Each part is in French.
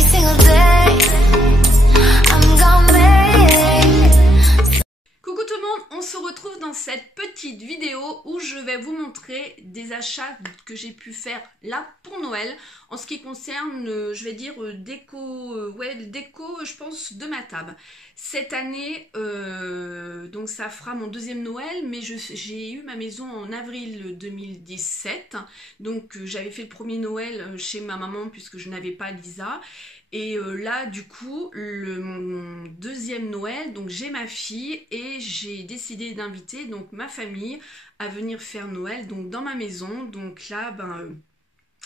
every single day. I'm gonna make. Coucou tout le monde, on se retrouve dans cette petite vidéo où je vais vous montrer des achats que j'ai pu faire là pour Noël en ce qui concerne, je vais dire, déco, déco, je pense, de ma table. Cette année, donc ça fera mon deuxième Noël, mais j'ai eu ma maison en avril 2017, donc j'avais fait le premier Noël chez ma maman puisque je n'avais pas Lisa. Et là, du coup, mon deuxième Noël, donc j'ai ma fille et j'ai décidé d'inviter donc ma famille à venir faire Noël donc dans ma maison. Donc là,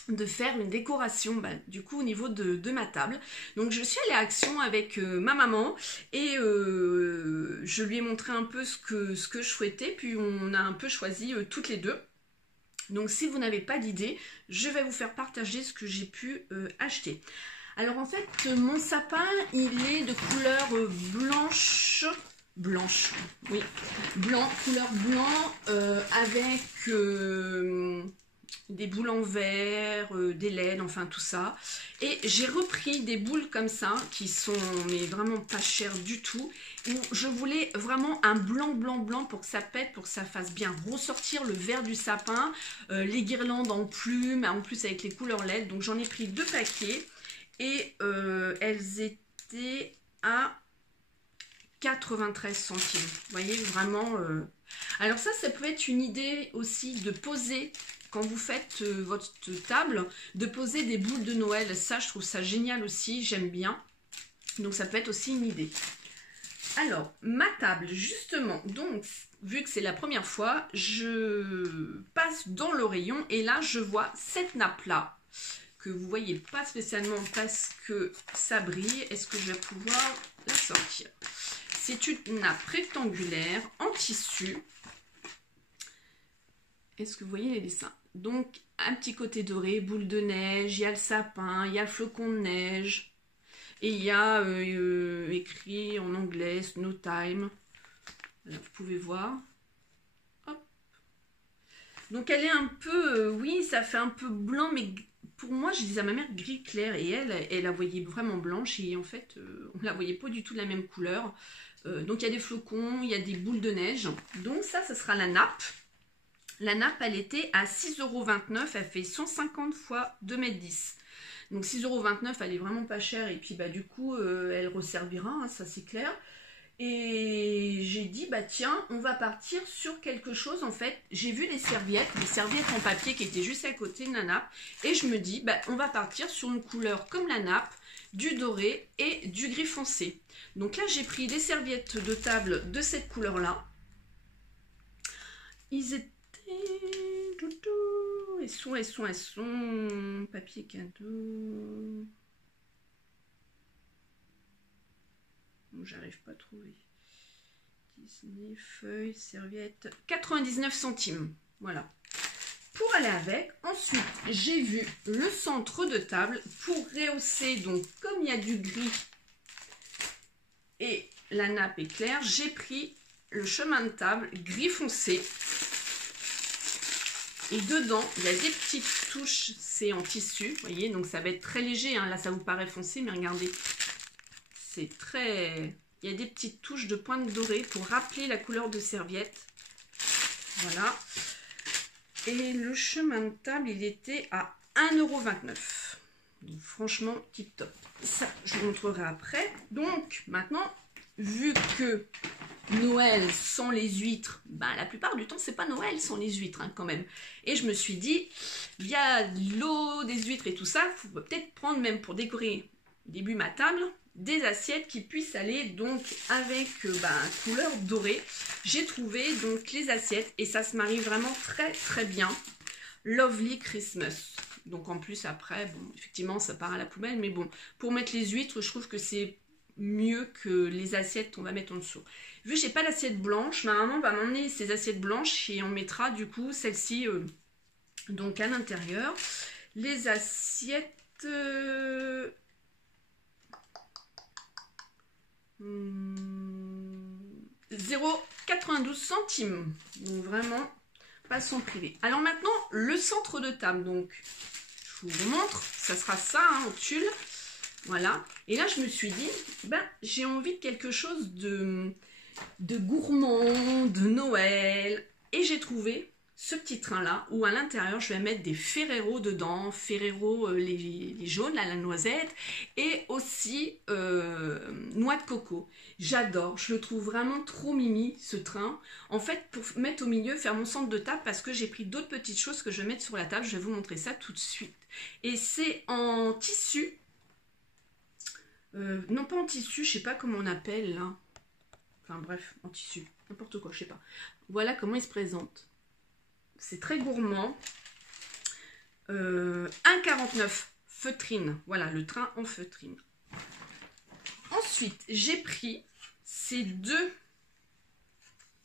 de faire une décoration du coup au niveau de ma table. Donc je suis allée à Action avec ma maman et je lui ai montré un peu ce que je souhaitais, puis on a un peu choisi toutes les deux. Donc si vous n'avez pas d'idée, je vais vous faire partager ce que j'ai pu acheter. Alors en fait, mon sapin, il est de couleur blanche, oui, couleur blanc, avec des boules en verre, des LED, enfin tout ça. Et j'ai repris des boules comme ça, qui sont mais vraiment pas chères du tout, où je voulais vraiment un blanc pour que ça pète, pour que ça fasse bien ressortir le vert du sapin, les guirlandes en plumes, en plus avec les couleurs LED. Donc j'en ai pris 2 paquets. Et elles étaient à 93 centimes. Vous voyez, vraiment... Alors ça peut être une idée aussi de poser, quand vous faites votre table, de poser des boules de Noël. Ça, je trouve ça génial aussi, j'aime bien. Donc ça peut être aussi une idée. Alors, ma table, justement, donc, vu que c'est la première fois, je passe dans le rayon et là, je vois cette nappe-là, que vous voyez pas spécialement parce que ça brille. Est-ce que je vais pouvoir la sortir? C'est une nappe rectangulaire en tissu. Est-ce que vous voyez les dessins? Donc un petit côté doré, boule de neige, il y a le sapin, il y a le flocon de neige et il y a écrit en anglais Snow Time. Alors, vous pouvez voir. Hop. Donc elle est un peu, oui, ça fait un peu blanc, mais pour moi, je disais à ma mère gris clair et elle la voyait vraiment blanche et en fait, on la voyait pas du tout de la même couleur. Donc il y a des flocons, il y a des boules de neige. Donc ça sera la nappe. La nappe, elle était à 6,29 €. Elle fait 150 x 2,10 m. Donc 6,29 €, elle est vraiment pas chère et puis du coup, elle resservira, hein, ça c'est clair. Et j'ai dit, tiens, on va partir sur quelque chose. En fait, j'ai vu les serviettes en papier qui étaient juste à côté de la nappe. Et je me dis, on va partir sur une couleur comme la nappe, du doré et du gris foncé. Donc là, j'ai pris des serviettes de table de cette couleur-là. Ils étaient... Elles sont... Papier cadeau... J'arrive pas à trouver. Disney, feuilles, serviettes, 99 centimes. Voilà. Pour aller avec, ensuite, j'ai vu le centre de table pour rehausser. Donc, comme il y a du gris et la nappe est claire, j'ai pris le chemin de table gris foncé. Et dedans, il y a des petites touches. C'est en tissu, vous voyez. Donc, ça va être très léger. Hein. Là, ça vous paraît foncé, mais regardez. C'est très... Il y a des petites touches de pointe dorée pour rappeler la couleur de serviette. Voilà. Et le chemin de table, il était à 1,29 €. Donc franchement, tip top. Ça, je vous montrerai après. Donc, maintenant, vu que Noël sans les huîtres, la plupart du temps, c'est pas Noël sans les huîtres, hein, quand même. Et je me suis dit, il y a l'eau, des huîtres et tout ça, il faut peut-être prendre même pour décorer au début ma table, des assiettes qui puissent aller donc avec couleur dorée. J'ai trouvé donc les assiettes et ça se marie vraiment très bien. Lovely Christmas. Donc en plus après, bon, effectivement ça part à la poubelle, mais bon, pour mettre les huîtres, je trouve que c'est mieux que les assiettes qu'on va mettre en dessous. Vu que j'ai pas d'assiette blanche, ma maman va m'emmener ces assiettes blanches et on mettra du coup celle-ci donc à l'intérieur. Les assiettes... 0,92 centimes. Donc vraiment pas son privé. Alors maintenant le centre de table. Donc je vous montre. Ça sera ça, hein, au tulle. Voilà. Et là, je me suis dit, ben, j'ai envie de quelque chose de gourmand, de Noël. Et j'ai trouvé ce petit train-là, où à l'intérieur, je vais mettre des Ferrero dedans. Ferrero, les jaunes, là, la noisette. Et aussi noix de coco. J'adore. Je le trouve vraiment trop mimi, ce train. En fait, pour mettre au milieu, faire mon centre de table, parce que j'ai pris d'autres petites choses que je vais mettre sur la table. Je vais vous montrer ça tout de suite. Et c'est en tissu. Non, pas en tissu, je sais pas comment on appelle, là. Enfin, bref, en tissu. N'importe quoi, je sais pas. Voilà comment il se présente. C'est très gourmand. 1,49 feutrine. Voilà, le train en feutrine. Ensuite, j'ai pris ces 2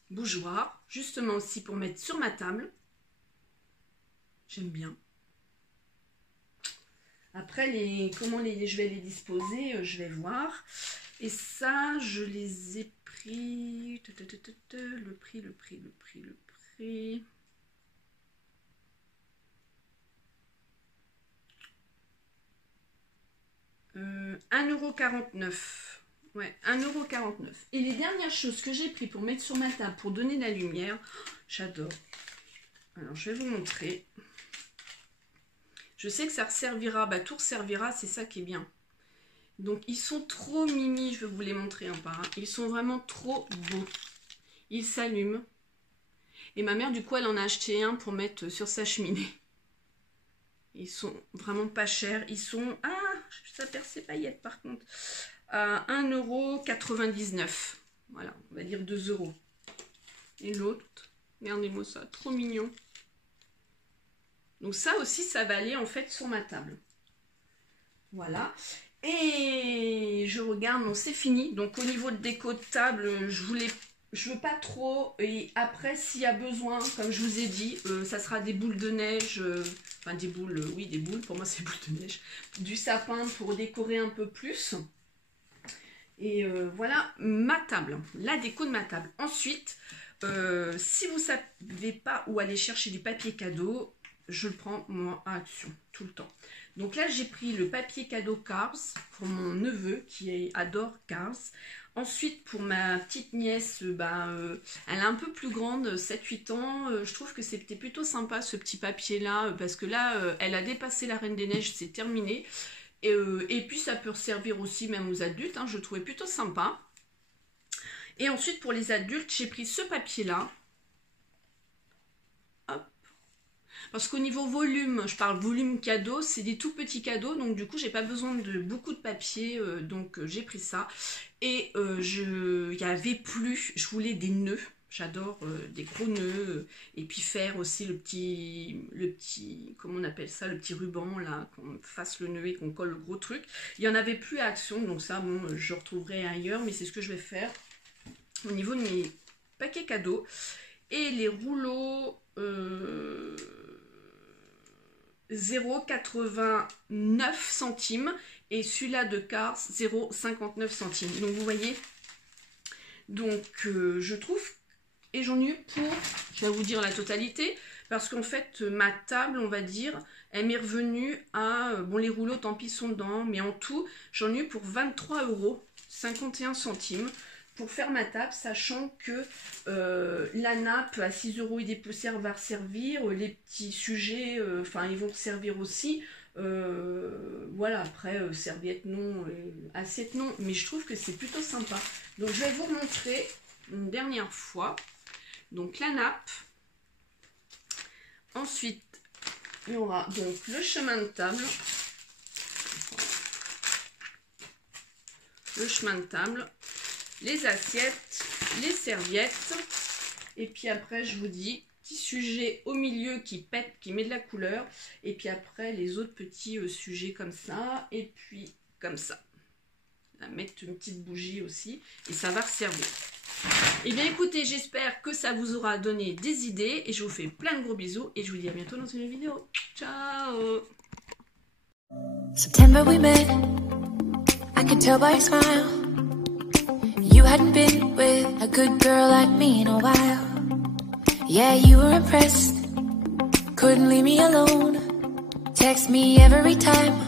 bougeoirs, justement aussi pour mettre sur ma table. J'aime bien. Après, comment je vais les disposer, je vais voir. Et ça, je les ai pris. Le prix. 1,49 €. Ouais, 1,49 €. Et les dernières choses que j'ai pris pour mettre sur ma table, pour donner la lumière, j'adore. Alors, je vais vous montrer. Je sais que ça resservira, bah tout resservira, c'est ça qui est bien. Donc, ils sont trop mimi, je vais vous les montrer un par un. Ils sont vraiment trop beaux. Ils s'allument. Et ma mère, du coup, elle en a acheté un pour mettre sur sa cheminée. Ils sont vraiment pas chers. Ils sont... Ah, ça perd ses paillettes par contre. À 1,99 €. Voilà, on va dire 2 €. Et l'autre, regardez-moi ça, trop mignon. Donc ça aussi, ça va aller en fait sur ma table. Voilà. Et je regarde, non c'est fini. Donc au niveau de déco de table, je veux pas trop. Et après, s'il y a besoin, comme je vous ai dit, ça sera des boules de neige. Enfin des boules, oui des boules, pour moi c'est boules de neige. Du sapin pour décorer un peu plus. Et voilà ma table, la déco de ma table. Ensuite, si vous ne savez pas où aller chercher du papier cadeau, je le prends moi à Action tout le temps. Donc là j'ai pris le papier cadeau Cars pour mon neveu qui adore Cars. Ensuite pour ma petite nièce, elle est un peu plus grande, 7-8 ans. Je trouve que c'était plutôt sympa ce petit papier là, parce que là elle a dépassé la Reine des Neiges, c'est terminé. Et puis ça peut servir aussi même aux adultes, hein, je trouvais plutôt sympa. Et ensuite pour les adultes, j'ai pris ce papier là. Hop. Parce qu'au niveau volume, je parle volume cadeau, c'est des tout petits cadeaux, donc du coup j'ai pas besoin de beaucoup de papier, donc j'ai pris ça. Et il y avait plus, je voulais des nœuds. J'adore des gros nœuds et puis faire aussi le petit, comment on appelle ça, le petit ruban là, qu'on fasse le nœud et qu'on colle le gros truc. Il n'y en avait plus à Action, donc ça, bon, je retrouverai ailleurs, mais c'est ce que je vais faire au niveau de mes paquets cadeaux. Et les rouleaux 0,89 centimes et celui-là de Cars 0,59 centimes. Donc vous voyez, donc je trouve. Et j'en ai eu pour, je vais vous dire la totalité, parce qu'en fait, ma table, on va dire, elle m'est revenue à, bon, les rouleaux, tant pis, sont dedans, mais en tout, j'en ai eu pour 23,51 € pour faire ma table, sachant que la nappe à 6 € et des poussières va resservir, les petits sujets, enfin, ils vont resservir aussi. Voilà, après, serviette non, assiette non, mais je trouve que c'est plutôt sympa. Donc, je vais vous montrer une dernière fois. Donc la nappe. Ensuite, il y aura donc le chemin de table. Le chemin de table. Les assiettes. Les serviettes. Et puis après, je vous dis, petit sujet au milieu qui pète, qui met de la couleur. Et puis après, les autres petits sujets comme ça. Et puis comme ça. Là, mettre une petite bougie aussi. Et ça va resservir. Et bien écoutez, j'espère que ça vous aura donné des idées et je vous fais plein de gros bisous et je vous dis à bientôt dans une vidéo. Ciao. September we met, I could tell by your smile. You hadn't been with a good girl like me in a while. Yeah, you were impressed, couldn't leave me alone. Text me every time